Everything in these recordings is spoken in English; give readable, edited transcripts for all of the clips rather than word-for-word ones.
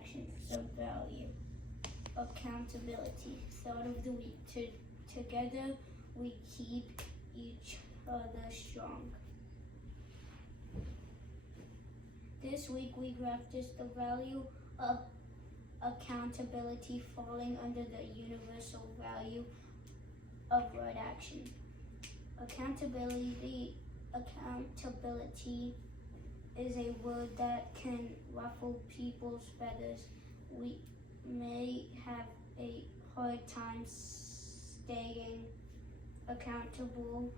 action. Sub-value. Accountability. Start of the week. Together we keep each other strong. This week we practiced the value of accountability falling under the universal value of right action. Accountability is a word that can ruffle people's feathers. We may have a hard time staying accountable,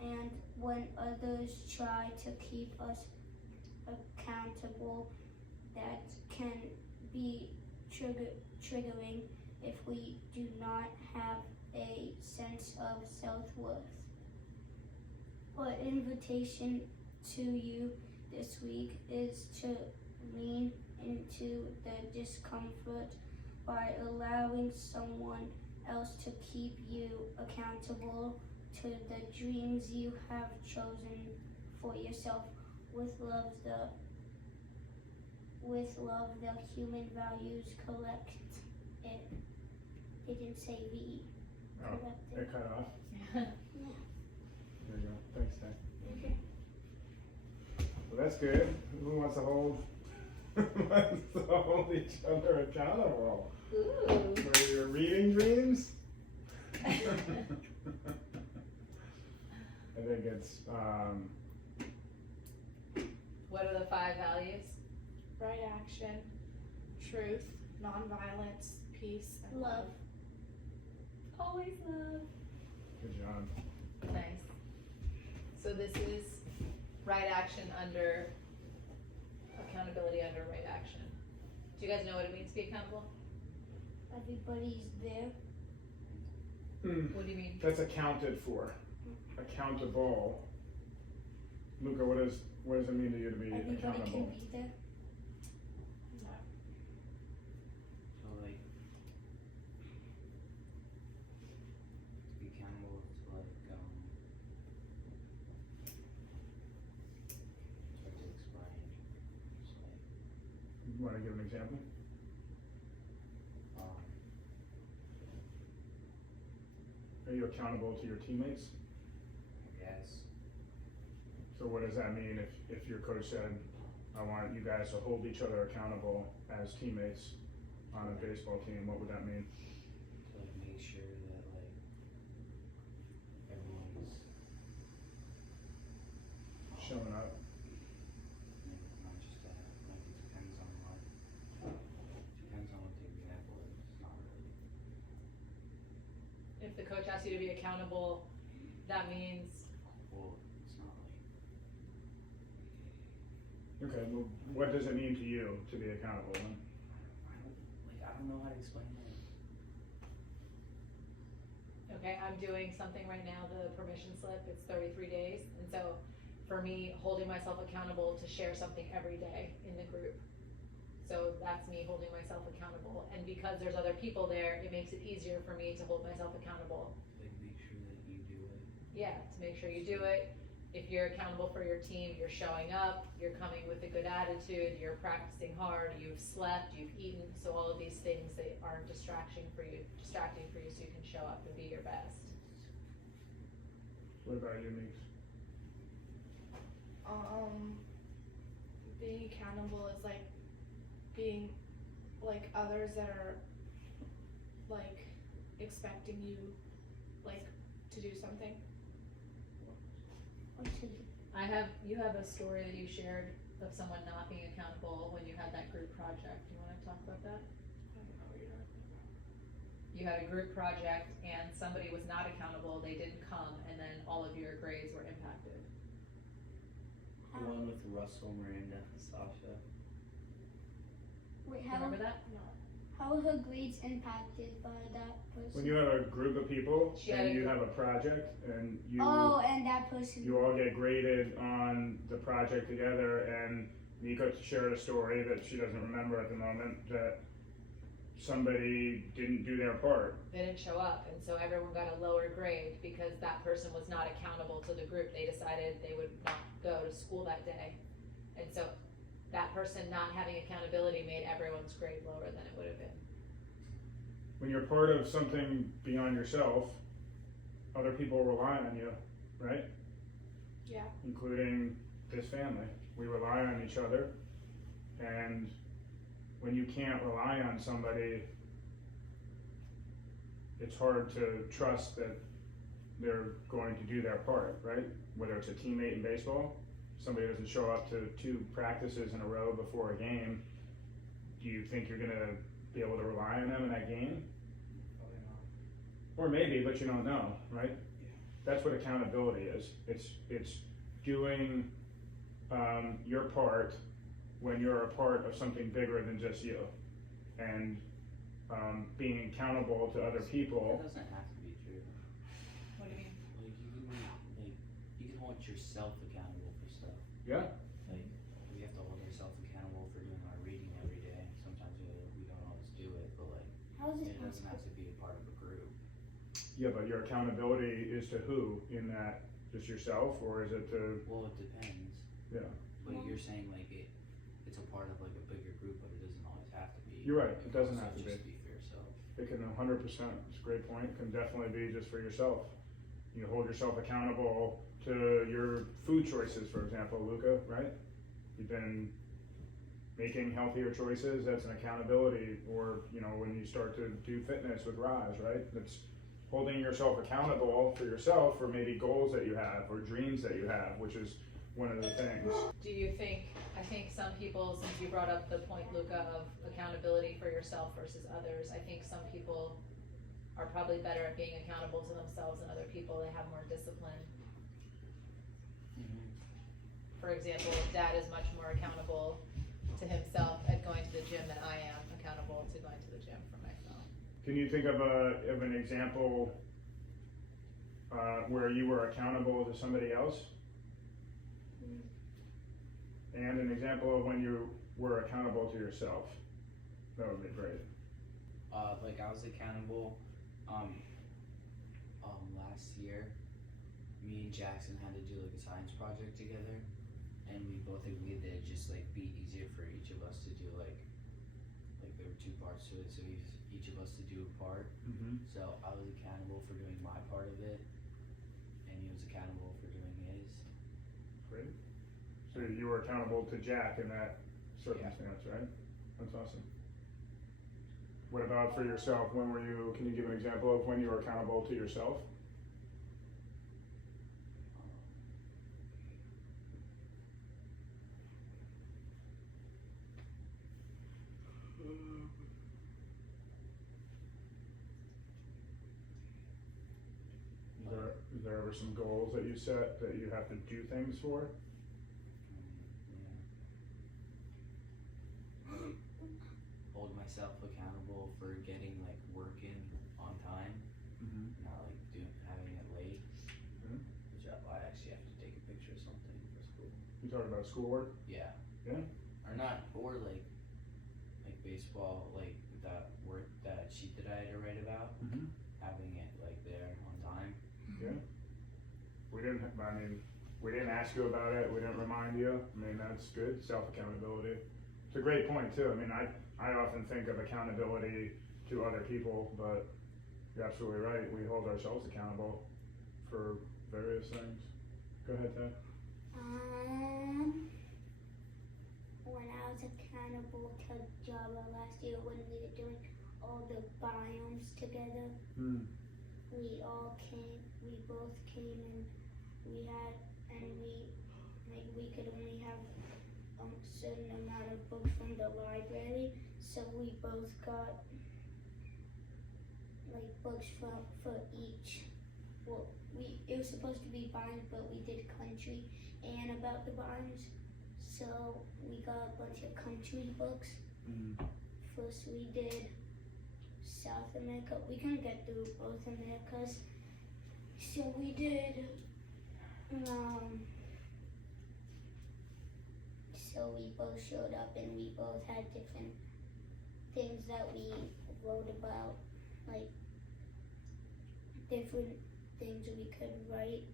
and when others try to keep us accountable, that can be triggering if we do not have a sense of self-worth. Our invitation to you this week is to lean into the discomfort by allowing someone else to keep you accountable to the dreams you have chosen for yourself. With love, the human values collect it. They didn't say VE. Oh, it cut off? Yeah. There you go. Thanks, Dan. Okay. Well, that's good. Who wants to hold each other accountable? Ooh. For your reading dreams? I think it's, What are the 5 values? Right action, truth, nonviolence, peace, and Love. Always love. good job. Nice. So this is right action under accountability under right action. Do you guys know what it means to be accountable? Everybody's there. What do you mean? That's accounted for. Accountable. Luca, what does it mean to you to be Everybody accountable? can be there. no. So like, to be accountable is like, hard to explain. It's like, You want to give an example? um, Are you accountable to your teammates? I guess, So what does that mean if your coach said, I want you guys to hold each other accountable as teammates on a baseball team, what would that mean? to like make sure that like, everyone's, Showing up. like, not just that, like, it depends on what the example is, it's not really. If the coach asks you to be accountable, that means Well, it's not like, Okay, well, what does it mean to you to be accountable then? I don't know how to explain it. okay, I'm doing something right now, the permission slip, it's 33 days. And so for me, holding myself accountable to share something every day in the group. So that's me holding myself accountable. And because there's other people there, it makes it easier for me to hold myself accountable. Like, make sure that you do it. Yeah, to make sure you do it. If you're accountable for your team, you're showing up, you're coming with a good attitude, you're practicing hard, you've slept, you've eaten. So all of these things, they aren't distracting for you so you can show up and be your best. What about you, Meeks? Being accountable is like being like others that are like expecting you like to do something. Or to You have a story that you shared of someone not being accountable when you had that group project. You wanna talk about that? I don't know what you're talking about. You had a group project and somebody was not accountable, they didn't come, and then all of your grades were impacted. The one with Russell, Miranda, and Sasha. Wait, Remember that? how are her grades impacted by that person? When you have a group of people She had and a you have a project and you and that person. you all get graded on the project together, and Mika shared a story that she doesn't remember at the moment, that somebody didn't do their part. They didn't show up, and so everyone got a lower grade because that person was not accountable to the group. They decided they would not go to school that day. And so that person not having accountability made everyone's grade lower than it would have been. When you're part of something beyond yourself, other people rely on you, right? Yeah. Including this family. We rely on each other, and when you can't rely on somebody, it's hard to trust that they're going to do their part, right? Whether it's a teammate in baseball, somebody doesn't show up to 2 practices in a row before a game, do you think you're gonna be able to rely on them in that game? Probably not. Or maybe, but you don't know, right? That's what accountability is. It's doing your part when you're a part of something bigger than just you, and being accountable to other people. That doesn't have to be true. What do you mean? Like you can hold yourself accountable for stuff. Yeah. Like we have to hold ourselves accountable for doing our reading every day. Sometimes we don't always do it, but like How is it it doesn't possible? have to be a part of a group. Yeah, but your accountability is to who in that? Just yourself, or is it to? Well, it depends. Yeah. But you're saying like it's a part of like a bigger group, but it doesn't always have to be. You're right, it doesn't can have to also just be for yourself. It can 100%. It's a great point. It can definitely be just for yourself. You hold yourself accountable to your food choices, for example, Luca. Right? You've been making healthier choices. That's an accountability. Or when you start to do fitness with Raj, right? That's holding yourself accountable for yourself for maybe goals that you have or dreams that you have, which is one of the things. Do you think, I think some people, since you brought up the point, Luca, of accountability for yourself versus others, I think some people are probably better at being accountable to themselves than other people. They have more discipline. Mm-hmm. For example, Dad is much more accountable to himself at going to the gym than I am accountable to going to the gym for myself. Can you think of an example where you were accountable to somebody else? And an example of when you were accountable to yourself. That would be great. Like I was accountable. Last year, me and Jackson had to do like a science project together, and we both agreed that it'd just like be easier for each of us to do like there were 2 parts to it, so each of us to do a part. Mm-hmm. So I was accountable for doing my part of it, and he was accountable for doing his. Great. So you were accountable to Jack in that circumstance, right? That's awesome. What about for yourself? Can you give an example of when you were accountable to yourself? Is there ever some goals that you set that you have to do things for? Yeah. Hold myself accountable for getting like work in on time, not like having it late. Mhm. Which I actually have to take a picture of something for school. You talking about schoolwork? Yeah. Yeah. Or not, or like baseball, like that sheet that I had to write about, having it like there on time. Yeah. We didn't ask you about it. We didn't remind you. That's good. Self-accountability. It's a great point too. I often think of accountability to other people, but you're absolutely right. We hold ourselves accountable for various things. Go ahead, Ted. When I was accountable to Java last year when we were doing all the biomes together, we both came and we could only have a certain amount of books from the library, so we both got like books for each. Well, it was supposed to be binds, but we did country and about the binds, so we got a bunch of country books. First we did South America. We couldn't get through both Americas, so we did so we both showed up and we both had different things that we wrote about, like different things we could write,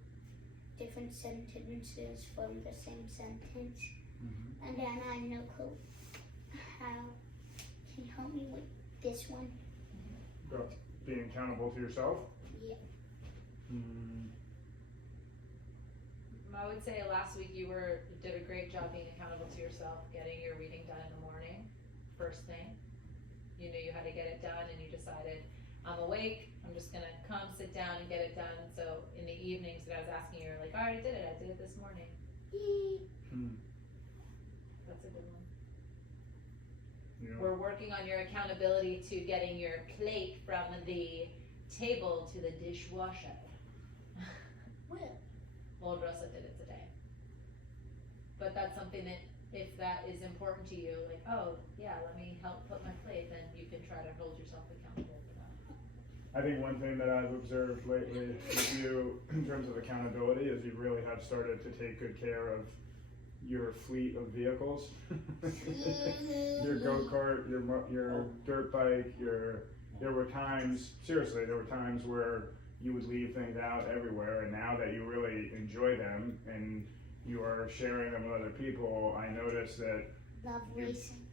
different sentences from the same sentence, Mhm. And then I have no clue how. Can you help me with this one? About being accountable to yourself. Yeah. I would say last week you did a great job being accountable to yourself, getting your reading done in the morning, first thing. You knew you had to get it done and you decided, I'm awake, I'm just gonna come sit down and get it done. So in the evenings that I was asking you, you're like, I already did it, I did it this morning. That's a good one. You know, We're working on your accountability to getting your plate from the table to the dishwasher. Well, Rosa did it today. But that's something that, if that is important to you, like, oh, yeah, let me help put my plate, then you can try to hold yourself accountable for that. I think one thing that I've observed lately with you in terms of accountability is you really have started to take good care of your fleet of vehicles. Your go-kart, your dirt bike, there were times where you would leave things out everywhere, and now that you really enjoy them and you are sharing them with other people, I notice that Love racing.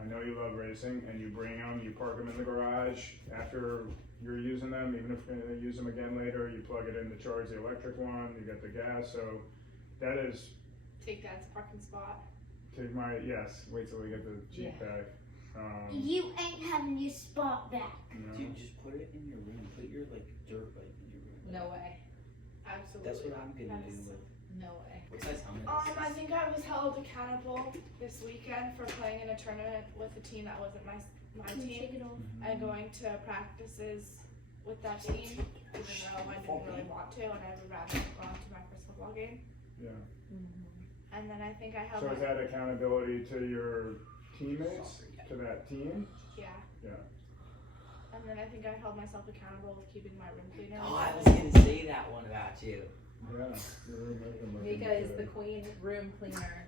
I know you love racing, and you bring them, you park them in the garage after you're using them, even if you're gonna use them again later, you plug it in to charge the electric one, you get the gas, so that is, Take Dad's parking spot. wait till we get the Jeep Yeah. back. You ain't having your spot back. You know, Dude, just put it in your room. Put your like dirt bike in your room. No way, Absolutely. That's what I'm gonna That do is- with. no way. What size helmet is I this? think I was held accountable this weekend for playing in a tournament with a team that wasn't my Can you team, take it off? and going to practices with that team, even though I didn't really want to, and I would rather have gone to my first football game. yeah. And then I think I held So is my, that accountability to your teammates, Soccer, yeah. to that team? yeah. Yeah. And then I think I held myself accountable with keeping my room cleaner. Oh, I was gonna say that one about you. Yeah. You're making Mika is the queen room cleaner.